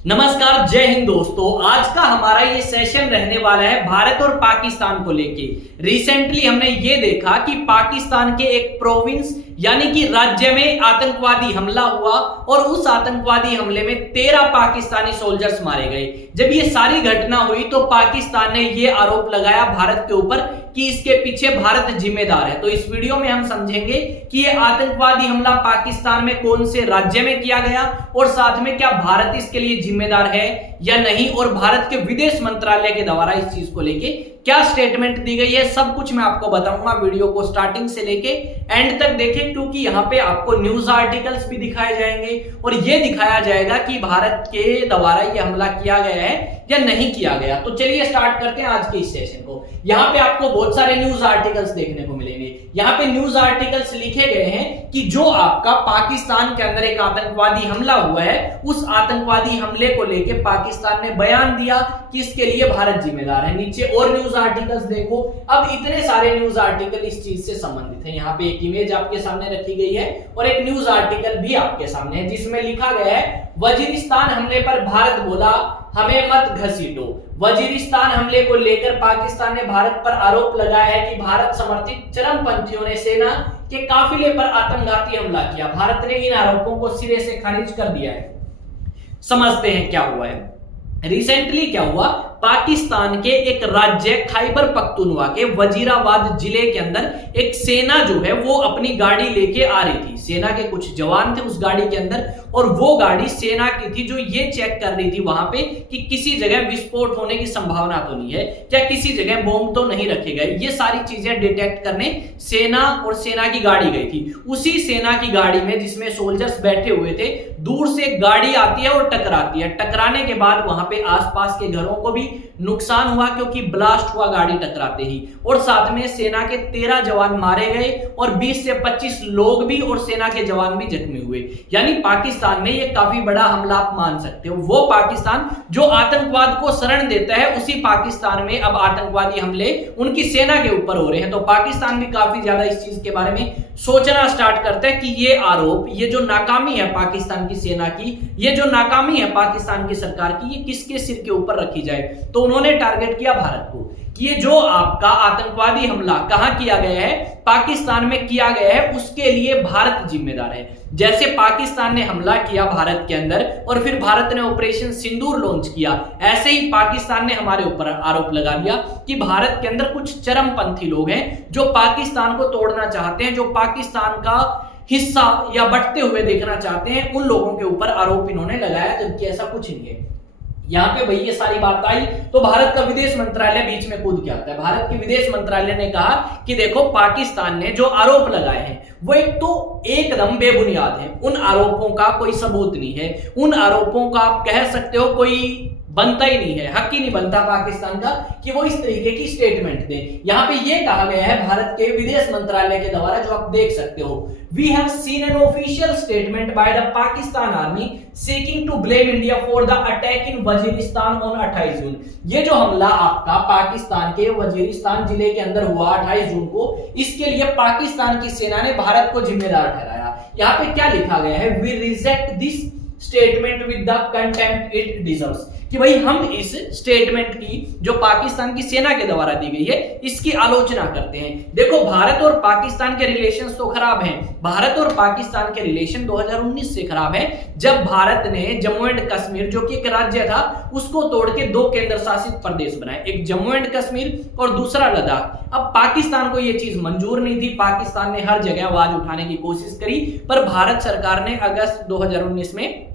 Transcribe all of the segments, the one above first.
नमस्कार, जय हिंद दोस्तों। आज का हमारा ये सेशन रहने वाला है भारत और पाकिस्तान को लेके। रिसेंटली हमने ये देखा कि पाकिस्तान के एक प्रोविंस यानी कि राज्य में आतंकवादी हमला हुआ और उस आतंकवादी हमले में 13 पाकिस्तानी सोल्जर्स मारे गए। जब ये सारी घटना हुई तो पाकिस्तान ने ये आरोप लगाया भारत के ऊपर कि इसके पीछे भारत जिम्मेदार है। तो इस वीडियो में हम समझेंगे कि ये आतंकवादी हमला पाकिस्तान में कौन से राज्य में किया गया और साथ में क्या भारत इसके लिए जिम्मेदार है या नहीं, और भारत के विदेश मंत्रालय के द्वारा इस चीज को लेके क्या स्टेटमेंट दी गई है, सब कुछ मैं आपको बताऊंगा। वीडियो को स्टार्टिंग से लेके एंड तक देखें, क्योंकि यहाँ पे आपको न्यूज आर्टिकल्स भी दिखाए जाएंगे और ये दिखाया जाएगा कि भारत के द्वारा ये हमला किया गया है या नहीं किया गया। तो चलिए स्टार्ट करते हैं आज के इस सेशन को। यहाँ पे आपको बहुत सारे न्यूज आर्टिकल्स देखने को मिलेंगे। यहाँ पे न्यूज आर्टिकल्स लिखे गए हैं कि जो आपका पाकिस्तान के अंदर एक आतंकवादी हमला हुआ है, उस आतंकवादी हमले को लेके पाकिस्तान ने बयान दिया कि इसके लिए भारत जिम्मेदार है। नीचे और न्यूज आर्टिकल्स देखो। अब इतने सारे न्यूज आर्टिकल इस चीज से संबंधित है। यहाँ पे एक इमेज आपके सामने रखी गई है और एक न्यूज आर्टिकल भी आपके सामने है जिसमें लिखा गया है वजीरिस्तान हमले पर भारत बोला हमें मत घसीटो। वजीरिस्तान हमले को लेकर पाकिस्तान ने भारत पर आरोप लगाया है कि भारत समर्थित चरमपंथियों ने सेना के काफिले पर आत्मघाती हमला किया। भारत ने इन आरोपों को सिरे से खारिज कर दिया है। समझते हैं क्या हुआ है। रिसेंटली क्या हुआ, पाकिस्तान के एक राज्य खैबर पख्तूनख्वा के वजीराबाद जिले के अंदर एक सेना जो है वो अपनी गाड़ी लेके आ रही थी। सेना के कुछ जवान थे उस गाड़ी के अंदर और वो गाड़ी सेना की थी जो ये चेक कर रही थी वहां पे कि किसी जगह विस्फोट होने की संभावना तो नहीं है, क्या किसी जगह बॉम्ब तो नहीं रखे गए। ये सारी चीजें डिटेक्ट करने सेना और सेना की गाड़ी गई थी। उसी सेना की गाड़ी में जिसमें सोल्जर्स बैठे हुए थे, दूर से एक गाड़ी आती है और टकराती है। टकराने के बाद वहां पे आसपास के घरों को भी नुकसान हुआ क्योंकि ब्लास्ट हुआ गाड़ी टकराते ही, और साथ में सेना के 13 जवान मारे गए और 20 से 25 लोग भी और सेना के जवान भी जख्मी हुए। यानी पाकिस्तान में ये काफी बड़ा हमला आप मान सकते हो। वो पाकिस्तान जो आतंकवाद को शरण देता है, उसी पाकिस्तान में अब आतंकवादी हमले उनकी सेना के ऊपर हो रहे हैं। तो पाकिस्तान भी काफी ज्यादा इस चीज के बारे में सोचना स्टार्ट करता है कि ये आरोप, ये जो नाकामी है पाकिस्तान की सेना की, ये जो नाकामी है पाकिस्तान की सरकार की, ये किसके सिर के ऊपर रखी जाए। तो उन्होंने टारगेट किया भारत को कि ये जो आपका आतंकवादी हमला कहां किया गया है, पाकिस्तान में किया गया है, उसके लिए भारत जिम्मेदार है। जैसे पाकिस्तान ने हमला किया भारत के अंदर और फिर भारत ने ऑपरेशन सिंदूर लॉन्च किया, ऐसे ही पाकिस्तान ने हमारे ऊपर आरोप लगा दिया कि भारत के अंदर कुछ चरमपंथी लोग हैं जो पाकिस्तान को तोड़ना चाहते हैं, जो पाकिस्तान का हिस्सा या बंटते हुए देखना चाहते हैं। उन लोगों के ऊपर आरोप इन्होंने लगाया, जबकि ऐसा कुछ नहीं है। यहाँ पे भाई ये सारी बात आई तो भारत का विदेश मंत्रालय बीच में कूद के आता है। भारत के विदेश मंत्रालय ने कहा कि देखो, पाकिस्तान ने जो आरोप लगाए हैं वो एक तो एकदम बेबुनियाद है, उन आरोपों का कोई सबूत नहीं है, उन आरोपों का आप कह सकते हो कोई बनता ही नहीं है, हक ही नहीं बनता पाकिस्तान का कि वो इस तरीके की स्टेटमेंट दे। यहाँ पे ये कहा गया है भारत के विदेश मंत्रालय के द्वारा, जो आप देख सकते हो, we have seen an official statement by the Pakistan army seeking to blame India for the attack in Waziristan on 28 June. ये जो हमला आपका पाकिस्तान के वजीरिस्तान जिले के अंदर हुआ 28 जून को, इसके लिए पाकिस्तान की सेना ने भारत को जिम्मेदार ठहराया। यहाँ पे क्या लिखा गया है, we reject this statement with the contempt it deserves, कि भाई हम इस स्टेटमेंट की जो पाकिस्तान की सेना के द्वारा दी गई है इसकी आलोचना करते हैं। देखो, भारत और पाकिस्तान के रिलेशंस तो खराब हैं। भारत और पाकिस्तान के रिलेशन 2019 से खराब है, जब भारत ने जम्मू एंड कश्मीर जो कि एक राज्य था उसको तोड़ के 2 केंद्र शासित प्रदेश बनाए, एक जम्मू एंड कश्मीर और दूसरा लद्दाख। अब पाकिस्तान को यह चीज मंजूर नहीं थी। पाकिस्तान ने हर जगह आवाज उठाने की कोशिश करी, पर भारत सरकार ने अगस्त 2019 में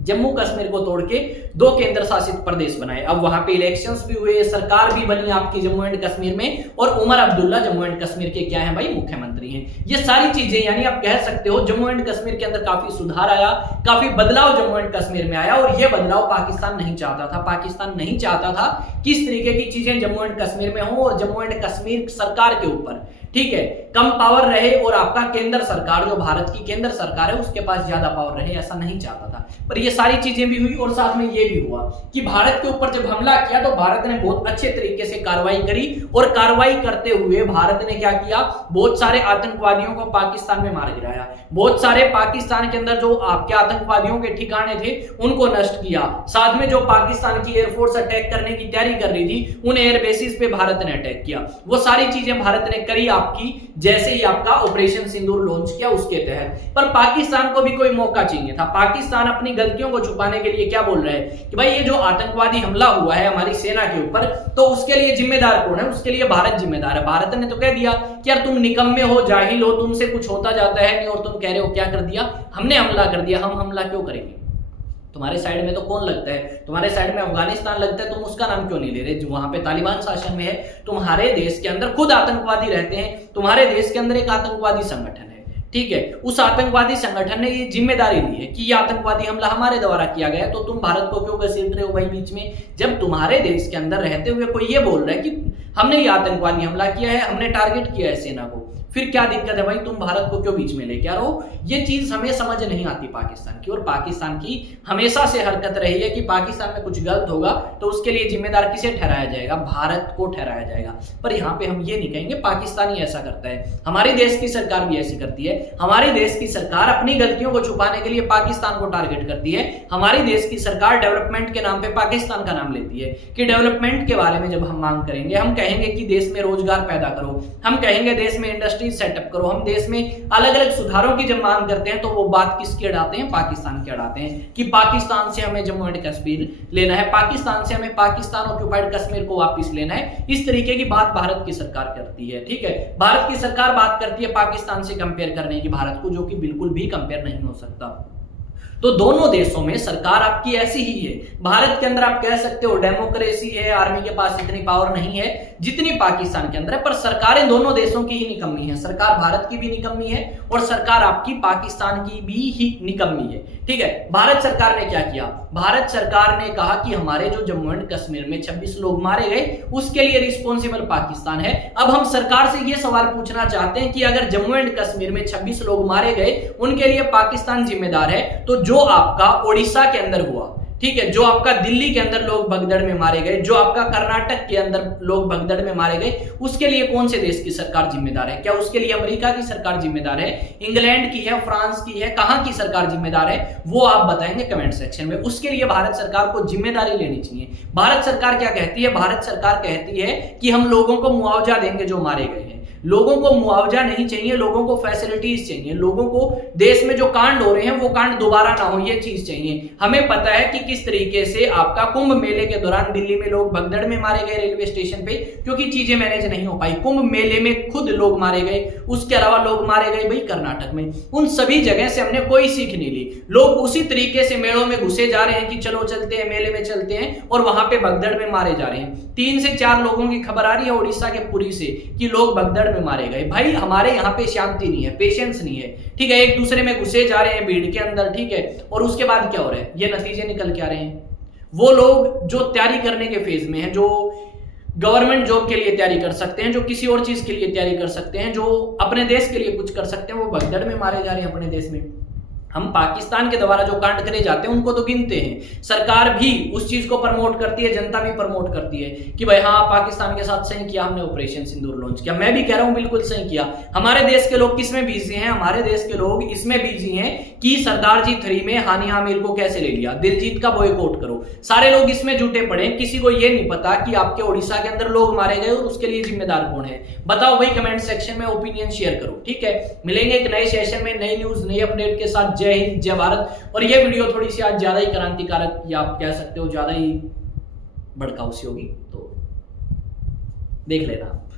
जम्मू कश्मीर को तोड़ के 2 केंद्र शासित प्रदेश बनाए। अब वहां पे इलेक्शंस भी हुए, सरकार भी बनी आपकी जम्मू एंड कश्मीर में, और उमर अब्दुल्ला जम्मू एंड कश्मीर के क्या हैं भाई, मुख्यमंत्री हैं। ये सारी चीजें, यानी आप कह सकते हो जम्मू एंड कश्मीर के अंदर काफी सुधार आया, काफी बदलाव जम्मू एंड कश्मीर में आया, और यह बदलाव पाकिस्तान नहीं चाहता था। पाकिस्तान नहीं चाहता था कि इस तरीके की चीजें जम्मू एंड कश्मीर में हो और जम्मू एंड कश्मीर सरकार के ऊपर ठीक है, कम पावर रहे और आपका केंद्र सरकार, जो भारत की केंद्र सरकार है, उसके पास ज्यादा पावर रहे, ऐसा नहीं चाहता था। पर ये सारी चीजें भी हुई और साथ में ये भी हुआ कि भारत के ऊपर जब हमला किया तो भारत ने बहुत अच्छे तरीके से कार्रवाई करी, और कार्रवाई करते हुए भारत ने क्या किया, बहुत सारे आतंकवादियों को पाकिस्तान में मार गिराया, बहुत सारे पाकिस्तान के अंदर जो आपके आतंकवादियों के ठिकाने थे उनको नष्ट किया, साथ में जो पाकिस्तान की एयरफोर्स अटैक करने की तैयारी कर रही थी उन एयर बेसिस पे भारत ने अटैक किया। वो सारी चीजें भारत ने करी आपकी, जैसे ही आपका ऑपरेशन सिंदूर लॉन्च किया उसके तहत। पर पाकिस्तान को भी कोई मौका चाहिए था। पाकिस्तान अपनी गलतियों को छुपाने के लिए क्या बोल रहा है कि भाई ये जो आतंकवादी हमला हुआ है हमारी सेना के ऊपर, तो उसके लिए जिम्मेदार कौन है, उसके लिए भारत जिम्मेदार है। भारत ने तो कह दिया कि यार तुम निकम्मे हो, जाहिल हो, तुमसे कुछ होता जाता है नहीं, और तुम कह रहे हो क्या कर दिया, हमने हमला कर दिया, हम हमला क्यों करेंगे, तुम्हारे साइड में तो कौन लगता है, तुम्हारे साइड में अफगानिस्तान लगता है, तुम उसका नाम क्यों नहीं ले रहे, वहां पे तालिबान शासन में है, तुम्हारे देश के अंदर खुद आतंकवादी रहते हैं, तुम्हारे देश के अंदर एक आतंकवादी संगठन है, ठीक है, उस आतंकवादी संगठन ने ये जिम्मेदारी ली है कि ये आतंकवादी हमला हमारे द्वारा किया गया, तो तुम भारत को क्यों घसीट रहे हो भाई बीच में। जब तुम्हारे देश के अंदर रहते हुए कोई ये बोल रहा है कि हमने ये आतंकवादी हमला किया है, हमने टारगेट किया है सेना को, फिर क्या दिक्कत है भाई, तुम भारत को क्यों बीच में लेके आ रहे हो। ये चीज हमें समझ नहीं आती पाकिस्तान की, और पाकिस्तान की हमेशा से हरकत रही है कि पाकिस्तान में कुछ गलत होगा तो उसके लिए जिम्मेदार किसे ठहराया जाएगा, भारत को ठहराया जाएगा। पर यहाँ पे हम ये नहीं कहेंगे पाकिस्तान ही ऐसा करता है, हमारे देश की सरकार भी ऐसी करती है। हमारे देश की सरकार अपनी गलतियों को छुपाने के लिए पाकिस्तान को टारगेट करती है। हमारे देश की सरकार डेवलपमेंट के नाम पे पाकिस्तान का नाम लेती है कि डेवलपमेंट के बारे में जब हम मांग करेंगे, हम कहेंगे कि देश में रोजगार पैदा करो, हम कहेंगे देश में इंडस्ट्री सेटअप करो, हम देश में अलग अलग सुधारों की जब मांग करते हैं तो वो बात किसकी अड़ाते हैं, पाकिस्तान की अड़ाते हैं कि पाकिस्तान से हमें जम्मू एंड कश्मीर लेना है, पाकिस्तान से हमें पाकिस्तान ऑक्युपाइड कश्मीर को वापस लेना है। इस तरीके की बात भारत की सरकार करती है, ठीक है। भारत की सरकार बात करती है पाकिस्तान से कंपेयर करने की भारत को, जो कि बिल्कुल भी कंपेयर नहीं हो सकता। तो दोनों देशों में सरकार आपकी ऐसी ही है। भारत के अंदर आप कह सकते हो डेमोक्रेसी है, आर्मी के पास इतनी पावर नहीं है जितनी पाकिस्तान के अंदर है, पर सरकारें दोनों देशों की ही निकम्मी है। सरकार भारत की भी निकम्मी है और सरकार आपकी पाकिस्तान की भी ही निकम्मी है, ठीक है। भारत सरकार ने क्या किया, भारत सरकार ने कहा कि हमारे जो जम्मू एंड कश्मीर में 26 लोग मारे गए उसके लिए रिस्पॉन्सिबल पाकिस्तान है। अब हम सरकार से यह सवाल पूछना चाहते हैं कि अगर जम्मू एंड कश्मीर में 26 लोग मारे गए उनके लिए पाकिस्तान जिम्मेदार है, तो जो आपका ओडिशा के अंदर हुआ, ठीक है, जो आपका दिल्ली के अंदर लोग भगदड़ में मारे गए, जो आपका कर्नाटक के अंदर लोग भगदड़ में मारे गए, उसके लिए कौन से देश की सरकार जिम्मेदार है? क्या उसके लिए अमेरिका की सरकार जिम्मेदार है, इंग्लैंड की है, फ्रांस की है, कहां की सरकार जिम्मेदार है? वो आप बताएंगे कमेंट सेक्शन में। उसके लिए भारत सरकार को जिम्मेदारी लेनी चाहिए। भारत सरकार क्या कहती है? भारत सरकार कहती है कि हम लोगों को मुआवजा देंगे जो मारे गए हैं। लोगों को मुआवजा नहीं चाहिए, लोगों को फैसिलिटीज चाहिए, लोगों को देश में जो कांड हो रहे हैं वो कांड दोबारा ना हो, ये चीज चाहिए। हमें पता है कि किस तरीके से आपका कुंभ मेले के दौरान दिल्ली में लोग भगदड़ में मारे गए रेलवे स्टेशन पे, क्योंकि चीजें मैनेज नहीं हो पाई। कुंभ मेले में खुद लोग मारे गए, उसके अलावा लोग मारे गए भाई कर्नाटक में। उन सभी जगह से हमने कोई सीख नहीं ली। लोग उसी तरीके से मेलों में घुसे जा रहे हैं कि चलो चलते हैं, मेले में चलते हैं, और वहां पे भगदड़ में मारे जा रहे हैं। 3 से 4 लोगों की खबर आ रही है उड़ीसा के पुरी से कि लोग भगदड़ में मारे गए। भाई हमारे यहाँ पे शांति नहीं है, पेशेंस नहीं है, ठीक है। एक दूसरे में घुसे जा रहे हैं भीड़ के अंदर, ठीक है, और उसके बाद क्या हो रहा है, ये नतीजे निकल के आ रहे हैं। वो लोग जो तैयारी करने के फेज में हैं, जो गवर्नमेंट जॉब के लिए तैयारी कर सकते हैं, जो किसी और चीज के लिए तैयारी कर सकते हैं, जो अपने देश के लिए कुछ कर सकते हैं, वो भगदड़ में मारे जा रहे हैं अपने देश में। हम पाकिस्तान के द्वारा जो कांड करे जाते हैं उनको तो गिनते हैं, सरकार भी उस चीज को प्रमोट करती है, जनता भी प्रमोट करती है कि भाई हाँ पाकिस्तान के साथ सही किया, हमने ऑपरेशन सिंदूर लॉन्च किया। मैं भी कह रहा हूं बिल्कुल सही किया। हमारे देश के लोग किसमें बिजी हैं? हमारे देश के लोग इसमें बिजी हैं कि सरदार जी 3 में हानिया आमिर को कैसे ले लिया, दिलजीत का बॉयकॉट करो। सारे लोग इसमें जुटे पड़े, किसी को ये नहीं पता कि आपके उड़ीसा के अंदर लोग मारे गए और उसके लिए जिम्मेदार कौन है। बताओ भाई, कमेंट सेक्शन में ओपिनियन शेयर करो, ठीक है। मिलेंगे एक नए सेशन में नई न्यूज नई अपडेट के साथ। जय हिंद, जय भारत। और ये वीडियो थोड़ी सी आज ज्यादा ही क्रांतिकारक, या आप कह सकते हो ज्यादा ही भड़काऊ सी होगी, तो देख लेना आप।